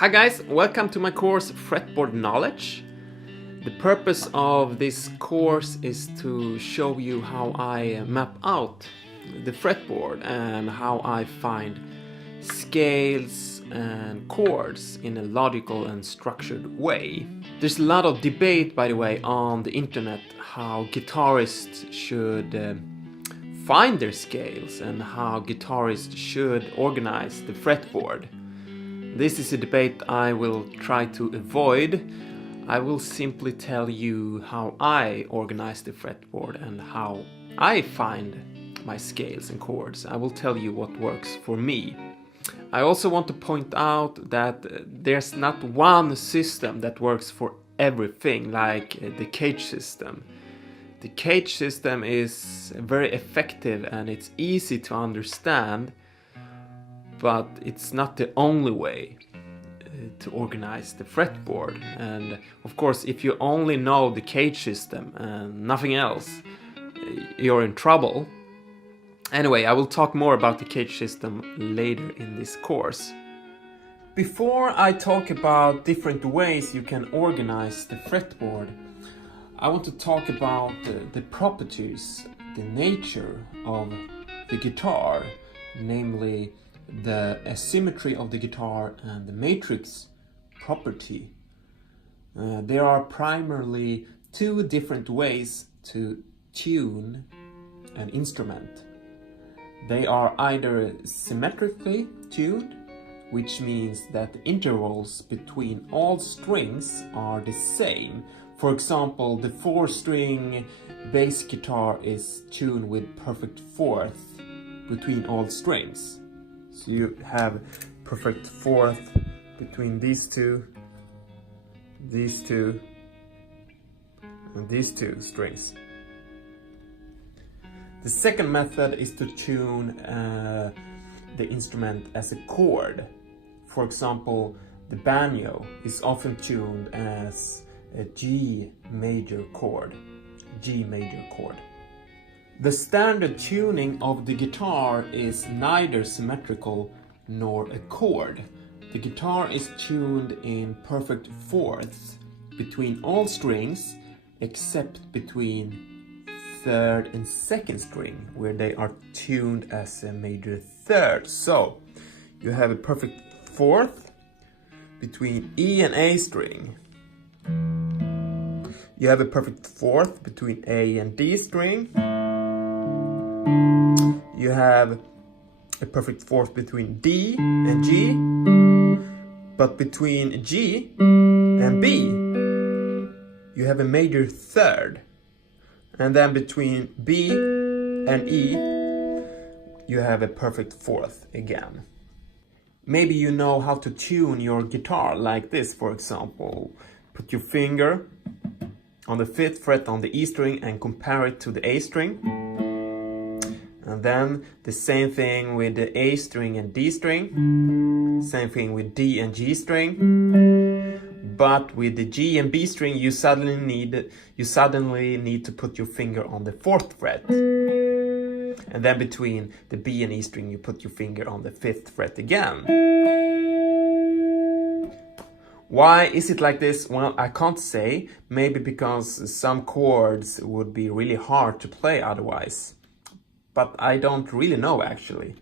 Hi guys, welcome to my course Fretboard Knowledge. The purpose of this course is to show you how I map out the fretboard and how I find scales and chords in a logical and structured way. There's a lot of debate, by the way, on the internet how guitarists should find their scales and how guitarists should organize the fretboard. This is a debate I will try to avoid. I will simply tell you how I organize the fretboard and how I find my scales and chords. I will tell you what works for me. I also want to point out that there's not one system that works for everything, like the cage system. The cage system is very effective and it's easy to understand, but it's not the only way to organize the fretboard. And of course, if you only know the cage system and nothing else, you're in trouble. Anyway, I will talk more about the cage system later in this course. Before I talk about different ways you can organize the fretboard, I want to talk about the properties, the nature of the guitar, namely the asymmetry of the guitar and the matrix property. There are primarily two different ways to tune an instrument. They are either symmetrically tuned, which means that the intervals between all strings are the same. For example, the 4-string bass guitar is tuned with perfect fourth between all strings. So you have perfect fourth between these two, and these two strings. The second method is to tune the instrument as a chord. For example, the banjo is often tuned as a G major chord. The standard tuning of the guitar is neither symmetrical nor a chord. The guitar is tuned in perfect fourths between all strings except between third and second string, where they are tuned as a major third. So you have a perfect fourth between E and A string. You have a perfect fourth between A and D string. You have a perfect fourth between D and G, but between G and B, you have a major third. And then between B and E, you have a perfect fourth again. Maybe you know how to tune your guitar like this, for example. Put your finger on the 5th fret on the E string and compare it to the A string. And then the same thing with the A string and D string. Same thing with D and G string. But with the G and B string, you suddenly need to put your finger on the 4th fret. And then between the B and E string, you put your finger on the 5th fret again. Why is it like this? Well, I can't say. Maybe because some chords would be really hard to play otherwise. But I don't really know, actually.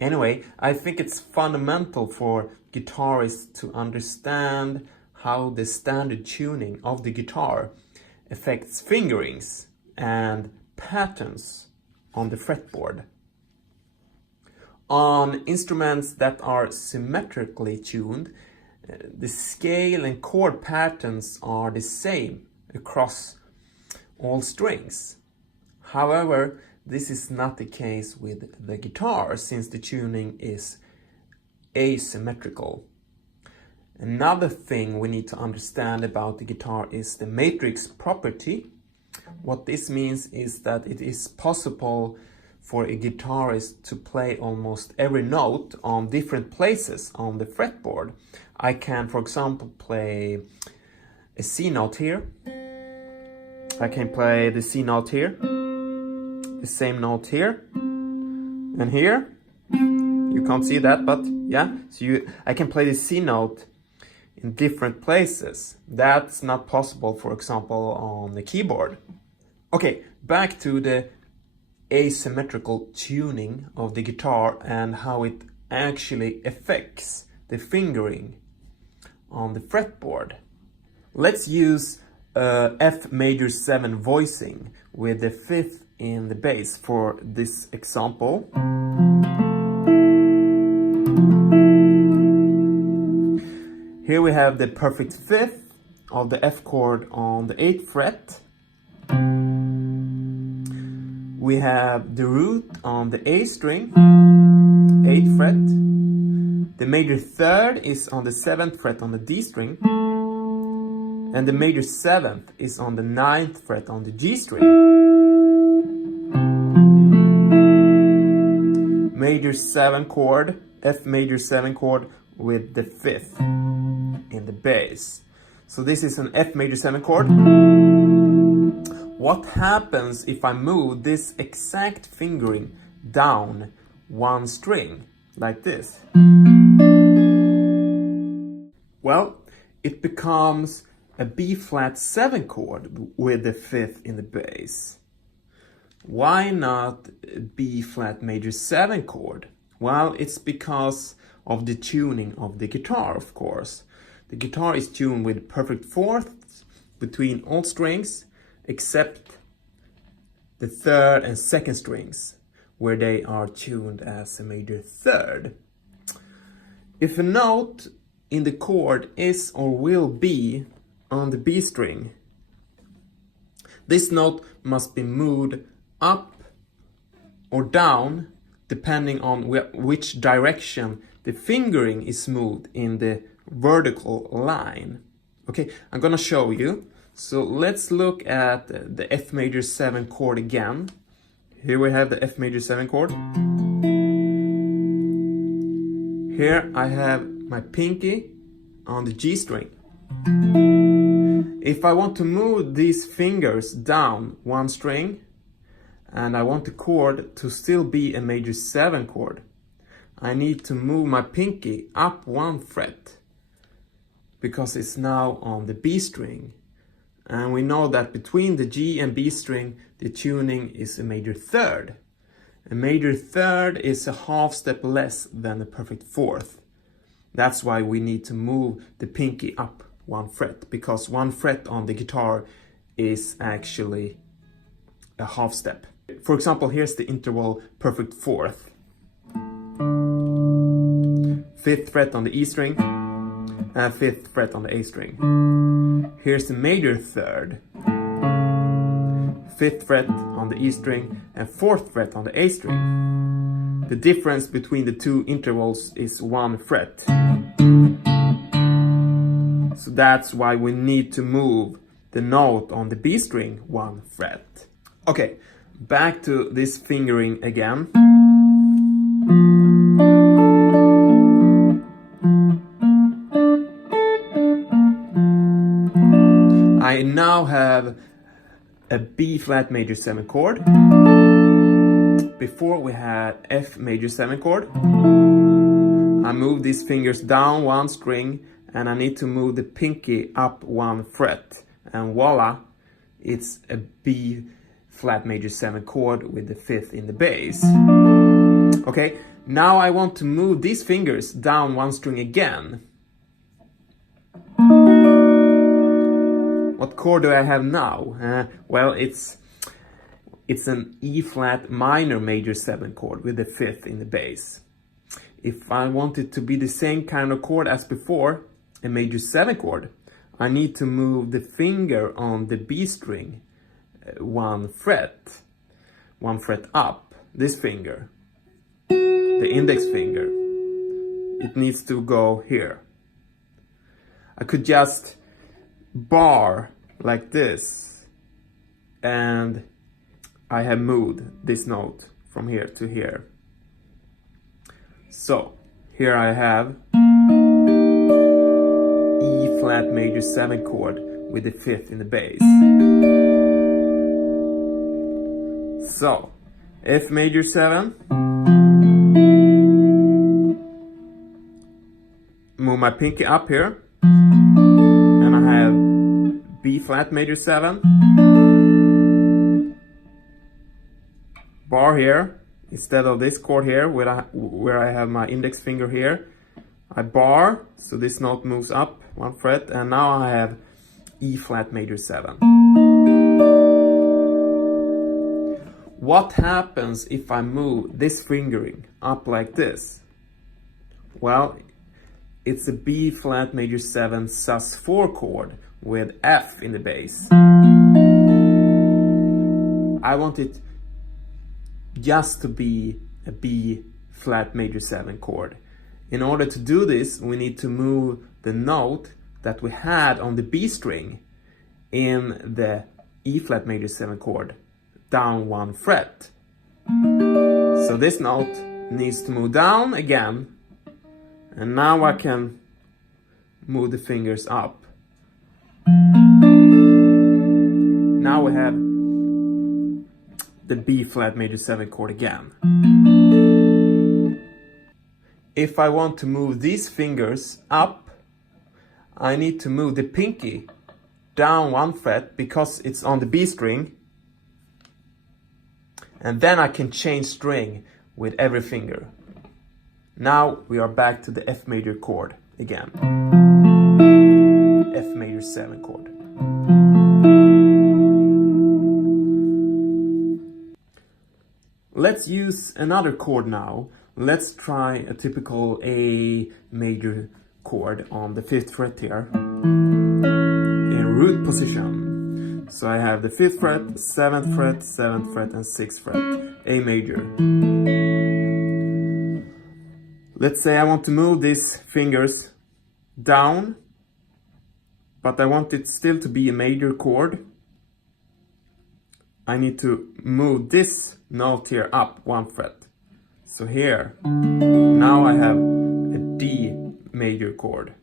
Anyway, I think it's fundamental for guitarists to understand how the standard tuning of the guitar affects fingerings and patterns on the fretboard. On instruments that are symmetrically tuned, the scale and chord patterns are the same across all strings. However, this is not the case with the guitar, since the tuning is asymmetrical. Another thing we need to understand about the guitar is the matrix property. What this means is that it is possible for a guitarist to play almost every note on different places on the fretboard. I can, for example, play a C note here. I can play the C note here. The same note here and here. You can't see that, but yeah. So I can play the C note in different places. That's not possible, for example, on the keyboard. Okay, back to the asymmetrical tuning of the guitar and how it actually affects the fingering on the fretboard. Let's use F major 7 voicing with the 5th in the bass for this example. Here we have the perfect 5th of the F chord on the 8th fret. We have the root on the A string, 8th fret. The major 3rd is on the 7th fret on the D string. And the major 7th is on the 9th fret on the G string. Major 7 chord, F major 7 chord with the 5th in the bass. So this is an F major 7 chord. What happens if I move this exact fingering down one string like this? Well, it becomes a B flat 7 chord with the 5th in the bass. Why not B flat major 7 chord? Well, it's because of the tuning of the guitar, of course. The guitar is tuned with perfect fourths between all strings except the 3rd and 2nd strings, where they are tuned as a major 3rd. If a note in the chord is or will be on the B string, this note must be moved up or down depending on which direction the fingering is moved in the vertical line. Okay, I'm gonna show you. So let's look at the F major 7 chord again. Here we have the F major 7 chord. Here I have my pinky on the G string. If I want to move these fingers down one string and I want the chord to still be a major 7 chord, I need to move my pinky up one fret because it's now on the B string. And we know that between the G and B string, the tuning is a major 3rd. A major 3rd is a half step less than a perfect 4th. That's why we need to move the pinky up one fret, because one fret on the guitar is actually a half step. For example, here's the interval perfect 4th. 5th fret on the E string, and 5th fret on the A string. Here's the major 3rd. 5th fret on the E string and 4th fret on the A string. The difference between the two intervals is one fret. So that's why we need to move the note on the B string one fret. Okay, back to this fingering again. I now have a B flat major 7 chord. Before we had F major 7 chord. I move these fingers down one string and I need to move the pinky up one fret. And voila, it's a B flat major 7 chord with the 5th in the bass. Okay, now I want to move these fingers down one string again. What chord do I have now? Well, it's an E flat minor major 7 chord with the 5th in the bass. If I want it to be the same kind of chord as before, a major 7 chord, I need to move the finger on the B string one fret up, this finger, the index finger. It needs to go here. I could just bar like this and I have moved this note from here to here. So here I have E flat major 7 chord with the 5th in the bass. So F major 7, move my pinky up here and I have B flat major 7, bar here, instead of this chord here where I have my index finger here. I bar, so this note moves up 1 fret, and now I have E flat major 7. What happens if I move this fingering up like this? Well, it's a B flat major 7 sus4 chord with F in the bass. I want it just to be a B flat major 7 chord. In order to do this, we need to move the note that we had on the B string in the E flat major 7 chord down 1 fret. So this note needs to move down again, and now I can move the fingers up. Now we have the B flat major 7 chord again. If I want to move these fingers up, I need to move the pinky down 1 fret because it's on the B string, and then I can change string with every finger. Now we are back to the F major chord again. F major 7 chord. Let's use another chord now. Let's try a typical A major chord on the 5th fret here in root position. So I have the 5th fret, 7th fret, 7th fret, and 6th fret, A major. Let's say I want to move these fingers down, but I want it still to be a major chord. I need to move this note here up 1 fret. So here, now I have a D major chord.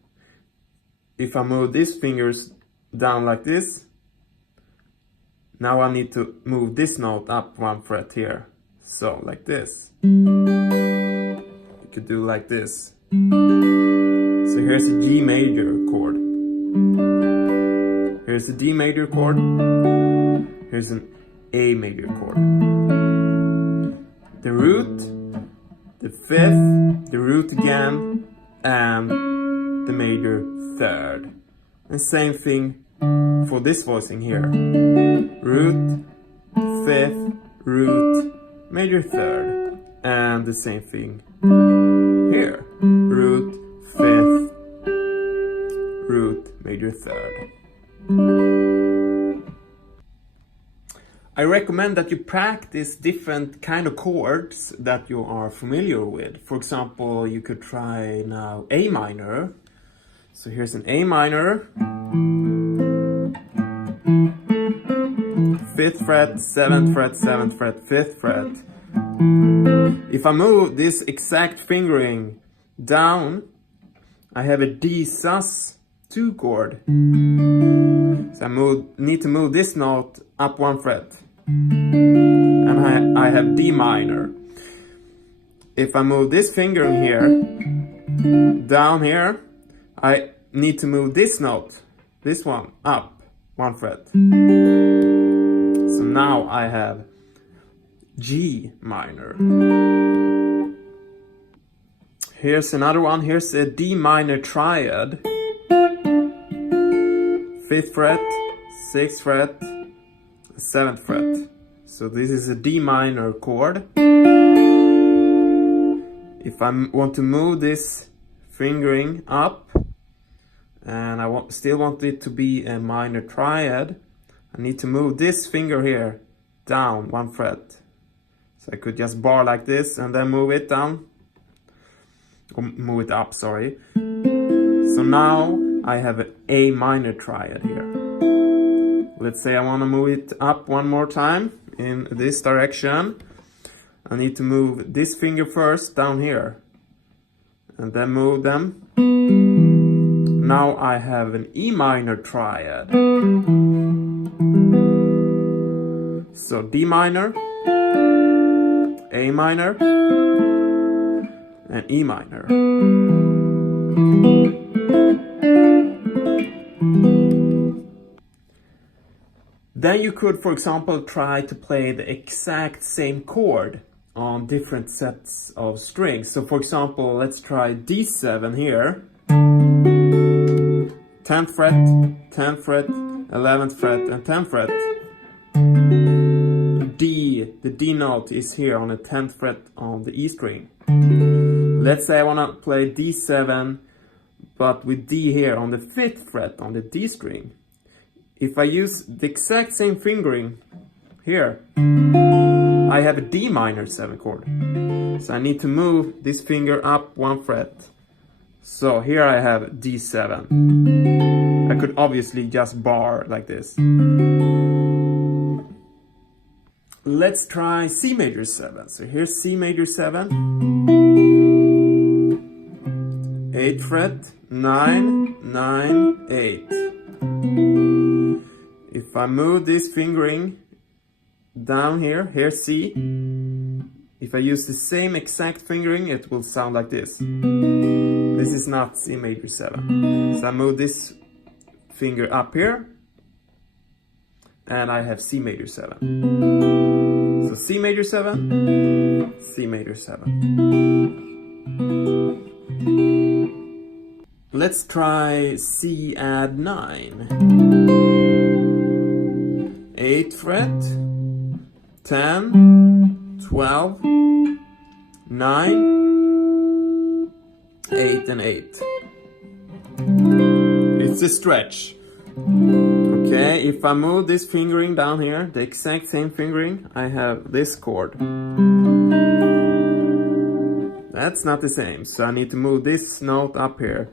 If I move these fingers down like this, now I need to move this note up 1 fret here. So like this. You could do like this. So here's a G major chord. Here's a D major chord. Here's an A major chord. The root, the 5th, the root again, and the major 3rd. And same thing for this voicing here. Root, 5th, root, major 3rd. And the same thing here. Root, 5th, root, major 3rd. I recommend that you practice different kind of chords that you are familiar with. For example, you could try now A minor. So here's an A minor. 5th fret, 7th fret, 7th fret, 5th fret. If I move this exact fingering down, I have a D sus2 chord. So I need to move this note up 1 fret. And I have D minor. If I move this finger in here, down here, I need to move this note, this one, up 1 fret. So now I have G minor. Here's another one. Here's a D minor triad. 5th fret, 6th fret, 7th fret. So this is a D minor chord. If I want to move this fingering up, and I still want it to be a minor triad, I need to move this finger here down 1 fret. So I could just bar like this and then move it down, or move it up, sorry. So now I have an A minor triad here. Let's say I want to move it up one more time in this direction. I need to move this finger first down here and then move them. Now I have an E minor triad. So D minor, A minor, and E minor. Then you could, for example, try to play the exact same chord on different sets of strings. So for example, let's try D7 here. 10th fret, 10th fret, 11th fret, and 10th fret. D, the D note is here on the 10th fret on the E string. Let's say I want to play D7, but with D here on the 5th fret on the D string. If I use the exact same fingering here, I have a D minor 7 chord. So I need to move this finger up 1 fret. So here I have D7. I could obviously just bar like this. Let's try C major 7. So here's C major 7. 8th fret, 9, 9, 8. If I move this fingering down here, here's C. If I use the same exact fingering, it will sound like this. This is not C major 7. So I move this finger up here, and I have C major 7. So C major 7, C major 7. Let's try C add 9. 8th fret, 10, 12, 9, 8 and 8. It's a stretch. Okay, if I move this fingering down here, the exact same fingering, I have this chord. That's not the same, so I need to move this note up here.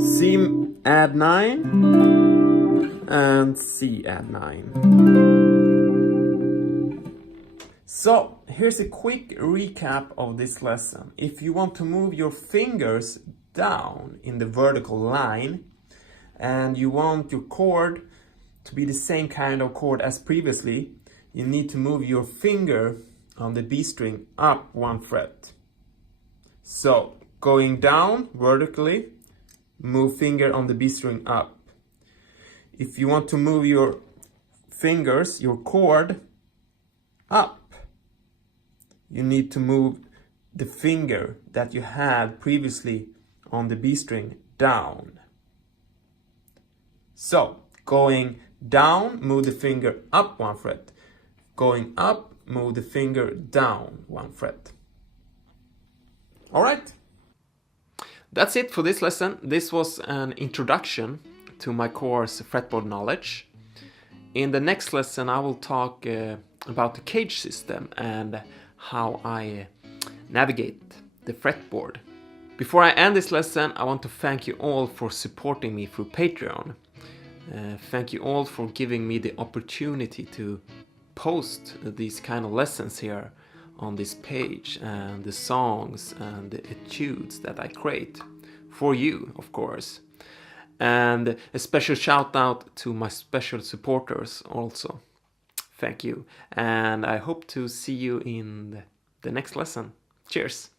C add 9 and C add 9. So here's a quick recap of this lesson. If you want to move your fingers down in the vertical line and you want your chord to be the same kind of chord as previously, you need to move your finger on the B string up 1 fret. So going down vertically, move finger on the B string up. If you want to move your fingers, your chord up, you need to move the finger that you had previously on the B string down. So going down, move the finger up 1 fret. Going up, move the finger down 1 fret. All right. That's it for this lesson. This was an introduction to my course Fretboard Knowledge. In the next lesson I will talk about the cage system and how I navigate the fretboard. Before I end this lesson, I want to thank you all for supporting me through Patreon. Thank you all for giving me the opportunity to post these kind of lessons here on this page, and the songs and the etudes that I create for you, of course. And a special shout out to my special supporters also. Thank you, and I hope to see you in the next lesson. Cheers!